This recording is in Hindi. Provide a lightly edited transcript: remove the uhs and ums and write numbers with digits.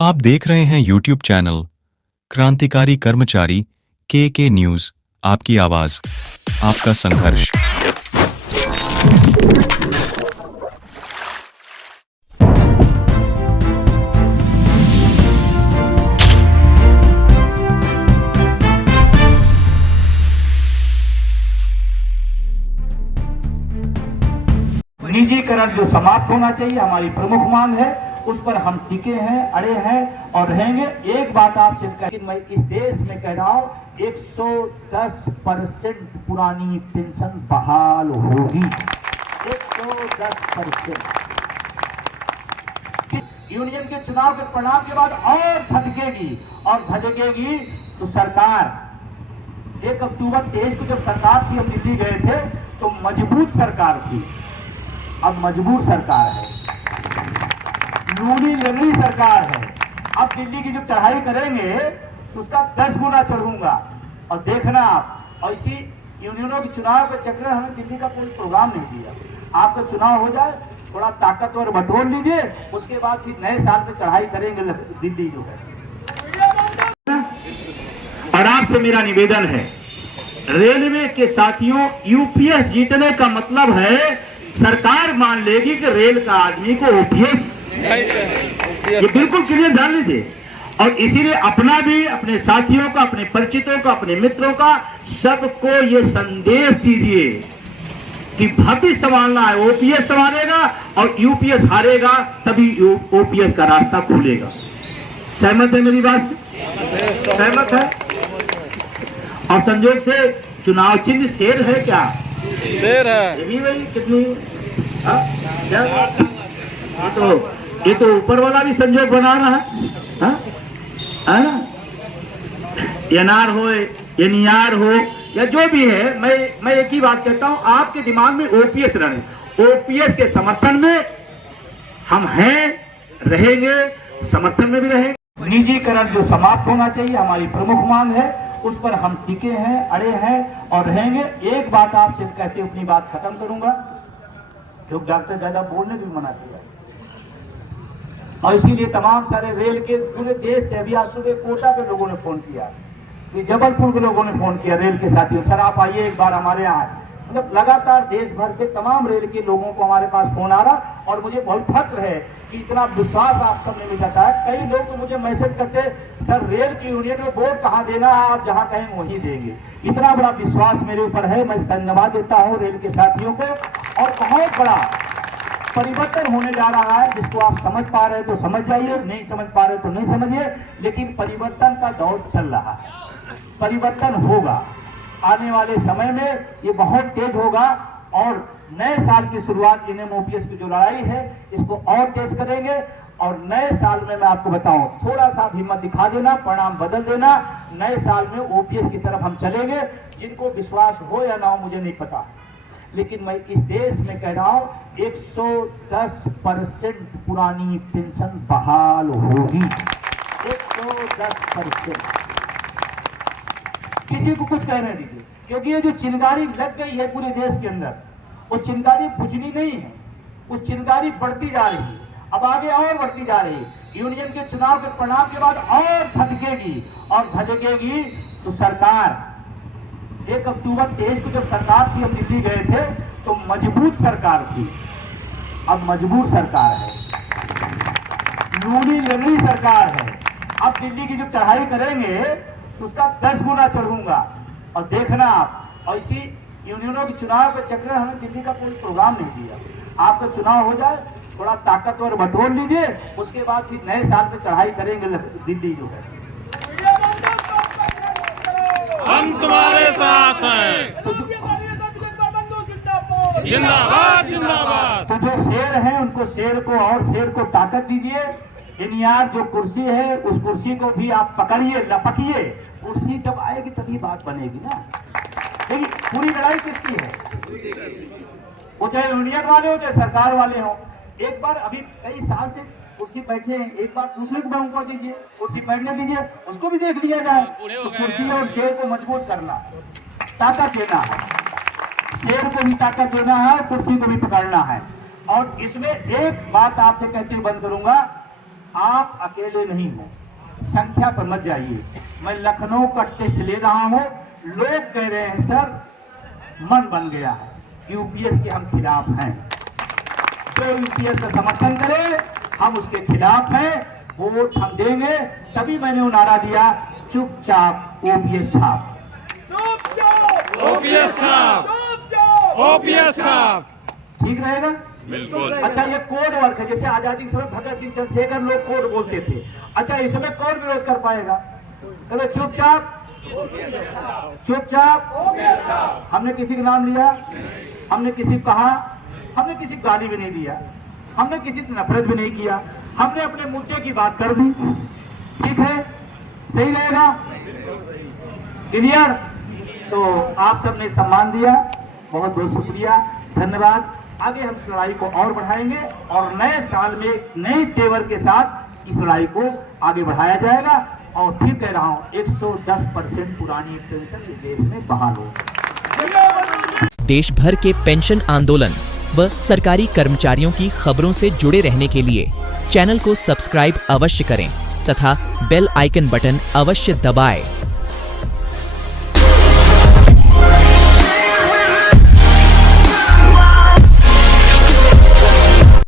आप देख रहे हैं YouTube चैनल क्रांतिकारी कर्मचारी के न्यूज। आपकी आवाज, आपका संघर्ष। निजीकरण जो समाप्त होना चाहिए हमारी प्रमुख मांग है, उस पर हम टिके हैं, अड़े हैं और रहेंगे। एक बात आपसे मैं इस देश में कह रहा हूं, 110% पुरानी पेंशन बहाल होगी। 110%। यूनियन के चुनाव के परिणाम के बाद और धधकेगी और धधकेगी तो सरकार 1 अक्टूबर 23 को जब सरकार थी, हम दिल्ली गए थे तो मजबूत सरकार थी, अब मजबूर सरकार है, लूनी लंगड़ी सरकार है। अब दिल्ली की जो चढ़ाई करेंगे उसका 10 गुना चढ़ूंगा और देखना आप। और इसी यूनियनों के चुनाव के चक्कर में हमें दिल्ली का कोई प्रोग्राम नहीं दिया। आपका चुनाव हो जाए, थोड़ा ताकतवर बटोर लीजिए, उसके बाद फिर नए साल पे चढ़ाई करेंगे दिल्ली जो है। और आपसे मेरा निवेदन है, रेलवे के साथियों, यूपीएस जीतने का मतलब है सरकार मान लेगी कि रेल का आदमी को ओपीएस, ये बिल्कुल क्लियर जान लीजिए। और इसीलिए अपना भी, अपने साथियों का, अपने परिचितों का, अपने मित्रों का, सबको ये संदेश दीजिए कि भविष्य संभालना है, ओपीएस संभालेगा और यूपीएस हारेगा तभी ओपीएस का रास्ता खुलेगा। सहमत है मेरी बात से? सहमत है? और संयोग से चुनाव चिन्ह शेर है क्या? शेर है। ये भी भाई कितनी ये तो ऊपर वाला भी संजोग बना रहा है ना? एनआर हो, एनईआर हो या जो भी है, मैं एक ही बात कहता हूं, आपके दिमाग में ओपीएस रहे। ओपीएस के समर्थन में हम हैं, रहेंगे, समर्थन में भी रहेंगे। निजीकरण जो समाप्त होना चाहिए हमारी प्रमुख मांग है, उस पर हम टिके हैं, अड़े हैं और रहेंगे। एक बात आपसे कहते अपनी बात खत्म करूंगा, जो डॉक्टर ज्यादा बोलने भी मना किया और इसीलिए तमाम सारे रेल के पूरे देश से, अभी आज सुबह कोटा के लोगों ने फोन किया, कि जबलपुर के लोगों ने फोन किया रेल के साथियों, सर आप आइए एक बार हमारे यहाँ। मतलब लगातार देश भर से तमाम रेल के लोगों को हमारे पास फोन आ रहा और मुझे बहुत फक्र है कि इतना विश्वास आप सबने भी जताया। कई लोग तो मुझे मैसेज करते, सर रेल की यूनियन में वोट कहाँ देना है, आप जहाँ कहें वहीं देंगे। इतना बड़ा विश्वास मेरे ऊपर है, मैं धन्यवाद देता हूँ रेल के साथियों को। और बहुत बड़ा परिवर्तन होने जा रहा है, जिसको आप समझ पा रहे तो समझ जाइए, नहीं समझ पा रहे तो नहीं समझिए, लेकिन परिवर्तन का दौर चल रहा है, परिवर्तन होगा आने वाले समय में, ये बहुत तेज होगा। और नए साल की शुरुआत एनएमओपीएस की जो लड़ाई है इसको और तेज करेंगे। और नए साल में मैं आपको बताऊं, थोड़ा सा हिम्मत दिखा देना, परिणाम बदल देना, नए साल में ओपीएस की तरफ हम चलेंगे। जिनको विश्वास हो या ना हो मुझे नहीं पता, लेकिन मैं इस देश में कह रहा हूं 110% पुरानी पेंशन बहाल होगी। 110%। किसी को कुछ कहने दीजिए, क्योंकि ये जो चिंगारी लग गई है पूरे देश के अंदर, वो चिंगारी बुझनी नहीं है, उस चिंगारी बढ़ती जा रही है, अब आगे और बढ़ती जा रही है। यूनियन के चुनाव के परिणाम के बाद और धधकेगी और धधकेगी तो सरकार 1 अक्टूबर 23 को जब सरकार थी, हम दिल्ली गए थे तो मजबूत सरकार थी, अब मजबूर सरकार है, लूनी लंगड़ी सरकार है। अब दिल्ली की जो चढ़ाई करेंगे उसका 10 गुना चढ़ूंगा और देखना आप। और इसी यूनियनों के चुनाव के चक्कर में हमें दिल्ली का कोई प्रोग्राम नहीं दिया। आपका चुनाव हो जाए, थोड़ा ताकतवर बटोर लीजिए, उसके बाद फिर नए साल पे चढ़ाई करेंगे दिल्ली जो है। हम तुम्हारे साथ हैं, जिंदाबाद जिंदाबाद। तो जो शेर हैं उनको शेर को और शेर को ताकत दीजिए। एनईआर जो कुर्सी है उस कुर्सी को भी आप पकड़िए, लपकिए, कुर्सी जब आएगी तभी बात बनेगी ना। लेकिन पूरी लड़ाई किसकी है? वो चाहे यूनियन वाले हो चाहे सरकार वाले हो। एक बार, अभी कई साल से कुर्सी बैठे हैं, एक बार दूसरे को मौका दीजिए, कुर्सी बैठने दीजिए, उसको भी देख लिया जाए। तो कुर्सी और शेर को मजबूत करना, ताकत देना है, शेर को भी ताकत देना है, कुर्सी को भी पकड़ना है। और इसमें एक बात आपसे कहते हुए बंद करूंगा, आप अकेले नहीं हो, संख्या पर मत जाइए। मैं लखनऊ का टेस्ट ले रहा हूं, लोग कह रहे हैं सर मन बन गया है, यूपीएस के हम खिलाफ हैं। जो यूपीएस का समर्थन करे हम उसके खिलाफ हैं, वोट हम देंगे। तभी मैंने वो नारा दिया, चुपचाप ओपीएस छाप। ओपीएस साहब, ओपीएस साहब। ठीक रहेगा? बिल्कुल। अच्छा, ये कोड वर्क है, जैसे आजादी के समय भगत सिंह चंद्रशेखर लोग कोड बोलते थे। अच्छा, इस समय कौन विरोध कर पाएगा? तो चुपचाप चुपचाप। हमने किसी का नाम लिया, हमने किसी को कहा, हमने किसी को गाली भी नहीं दिया, हमने किसी से नफरत भी नहीं किया, हमने अपने मुद्दे की बात कर दी। ठीक है, सही रहेगा? क्लियर? तो आप सबने सम्मान दिया, बहुत बहुत शुक्रिया, धन्यवाद। आगे हम इस लड़ाई को और बढ़ाएंगे और नए साल में नए तेवर के साथ इस लड़ाई को आगे बढ़ाया जाएगा। और फिर कह रहा हूं, 110% पुरानी पेंशन इस देश में बहाल हो। देश भर के पेंशन आंदोलन व सरकारी कर्मचारियों की खबरों से जुड़े रहने के लिए चैनल को सब्सक्राइब अवश्य करें तथा बेल आइकन बटन अवश्य दबाएं।